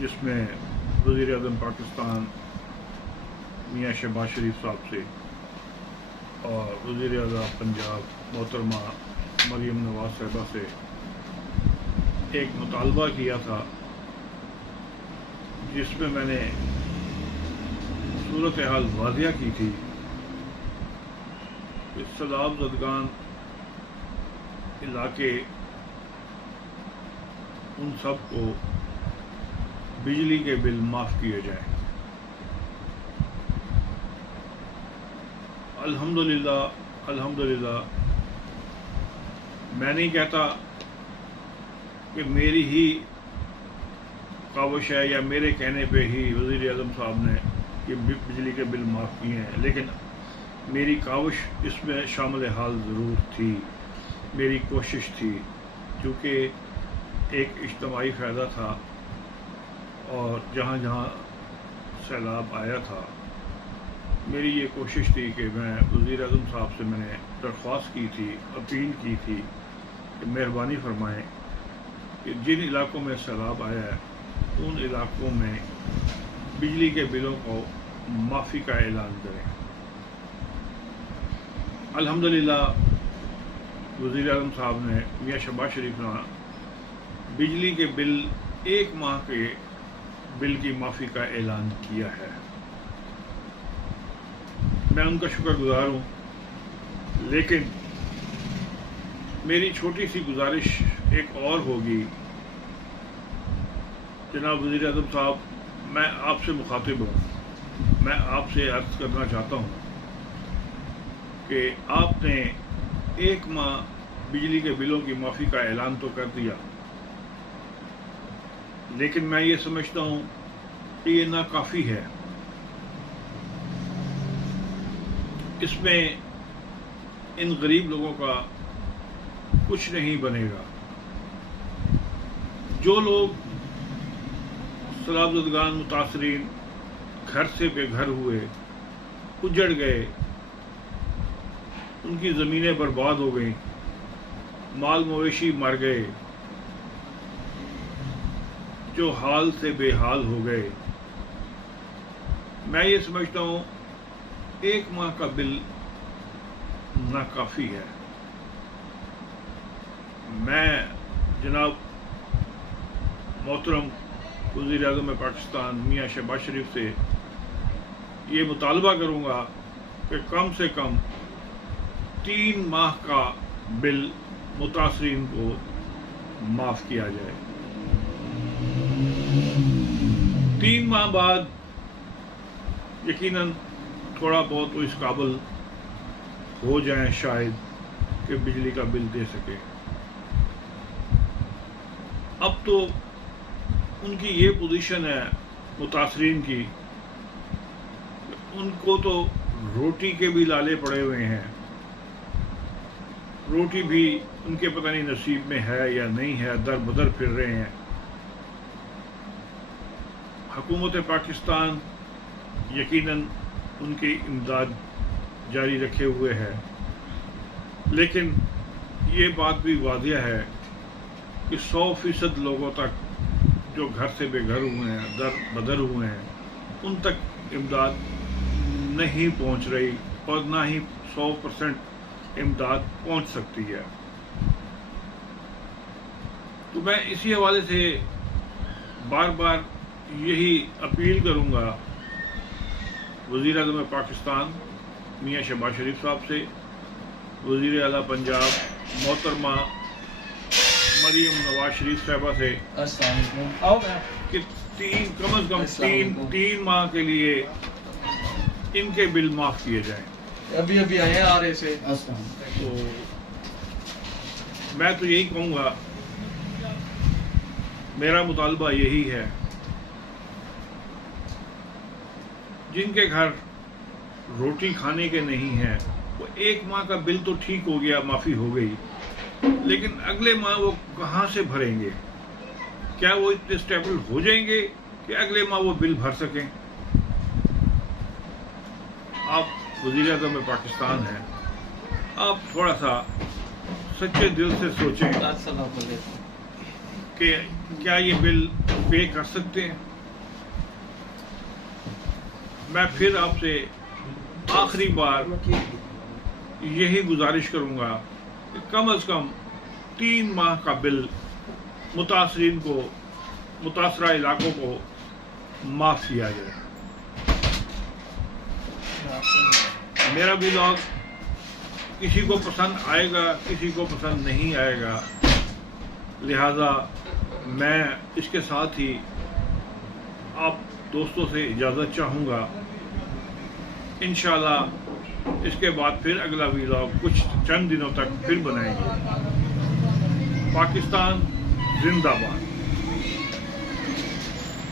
जिसमें वज़ीर आज़म पाकिस्तान मियाँ शहबाज शरीफ साहब से और वज़ीर आज़म पंजाब मोहतरमा मरीम नवाज साहिबा से एक मुतालबा किया था, जिसमें मैंने सूरत हाल वाज़िया की थी कि सैलाब ज़दगान इलाके उन सब को बिजली के बिल माफ़ किए जाएं। अल्हम्दुलिल्लाह अल्हम्दुलिल्लाह, मैं नहीं कहता कि मेरी ही काविश है या मेरे कहने पे ही वज़ीर आज़म साहब ने ये बिजली के बिल माफ़ किए हैं, लेकिन मेरी काविश इसमें शामिल हाल ज़रूर थी, मेरी कोशिश थी, क्योंकि एक इज्तिमाई फ़ायदा था और जहाँ जहाँ सैलाब आया था मेरी ये कोशिश थी कि मैं वज़ीर आज़म साहब से मैंने दरख्वास्त की थी, अपील की थी कि मेहरबानी फरमाएं कि जिन इलाकों में सैलाब आया है उन इलाकों में बिजली के बिलों को माफ़ी का ऐलान करें। अल्हम्दुलिल्लाह, वज़ीर आज़म साहब ने मियाँ शहबाज शरीफ ने बिजली के बिल 1 माह के बिल की माफ़ी का ऐलान किया है। मैं उनका शुक्रगुजार हूँ, लेकिन मेरी छोटी सी गुजारिश एक और होगी। जनाब वज़ीर आज़म साहब, मैं आपसे मुखातिब हूँ, मैं आपसे अर्ज़ करना चाहता हूँ कि आपने 1 माह बिजली के बिलों की माफ़ी का ऐलान तो कर दिया, लेकिन मैं ये समझता हूँ कि ये नाकाफ़ी है। इसमें इन गरीब लोगों का कुछ नहीं बनेगा। जो लोग सैलाब-ज़दगान मुतासरीन घर से बेघर हुए, उजड़ गए, उनकी ज़मीनें बर्बाद हो गईं, माल मवेशी मर गए, जो हाल से बेहाल हो गए, मैं ये समझता हूँ 1 माह का बिल नाकाफ़ी है। मैं जनाब मोहतरम वज़ीर आज़म पाकिस्तान मियाँ शहबाज शरीफ से ये मुतालबा करूँगा कि कम से कम 3 माह का बिल मुतासरीन को माफ़ किया जाए। 3 माह बाद यकीनन थोड़ा बहुत तो इस काबिल हो जाए शायद कि बिजली का बिल दे सके। अब तो उनकी ये पोजीशन है मुतासरीन की, उनको तो रोटी के भी लाले पड़े हुए हैं, रोटी भी उनके पता नहीं नसीब में है या नहीं है, दर बदर फिर रहे हैं। हुकूमत पाकिस्तान यकीनन उनकी इमदाद जारी रखे हुए है, लेकिन ये बात भी वादिया है कि 100% लोगों तक जो घर से बेघर हुए हैं, दर बदर हुए हैं, उन तक इमदाद नहीं पहुंच रही और ना ही 100% इमदाद पहुंच सकती है। तो मैं इसी हवाले से बार बार यही अपील करूंगा वज़ीर आज़म पाकिस्तान मियाँ शहबाज शरीफ साहब से, वज़ीर आला पंजाब मोहतरमा मरीम नवाज शरीफ साहिबा से कि कम अज़ कम 3 माह के लिए इनके बिल माफ़ किए जाएं। अभी आए हैं आ रहे से। तो मैं तो यही कहूँगा, मेरा मुतालबा यही है, जिनके घर रोटी खाने के नहीं हैं वो 1 माह का बिल तो ठीक हो गया, माफ़ी हो गई, लेकिन अगले माह वो कहाँ से भरेंगे? क्या वो इतने स्टेबल हो जाएंगे कि अगले माह वो बिल भर सकें? आप वज़ीर आज़म पाकिस्तान हैं, आप थोड़ा सा सच्चे दिल से सोचें कि کیا یہ بل پے کر سکتے ہیں؟ میں پھر آپ سے آخری بار یہی گزارش کروں گا کہ کم از کم 3 ماہ کا بل متاثرین کو، متاثرہ علاقوں کو معاف کیا جائے۔ میرا ولاگ کسی کو پسند آئے گا، کسی کو پسند نہیں آئے گا، لہذا میں اس کے ساتھ ہی آپ دوستوں سے اجازت چاہوں گا۔ انشاءاللہ اس کے بعد پھر اگلا ولاگ کچھ چند دنوں تک پھر بنائیں گے۔ پاکستان زندہ باد۔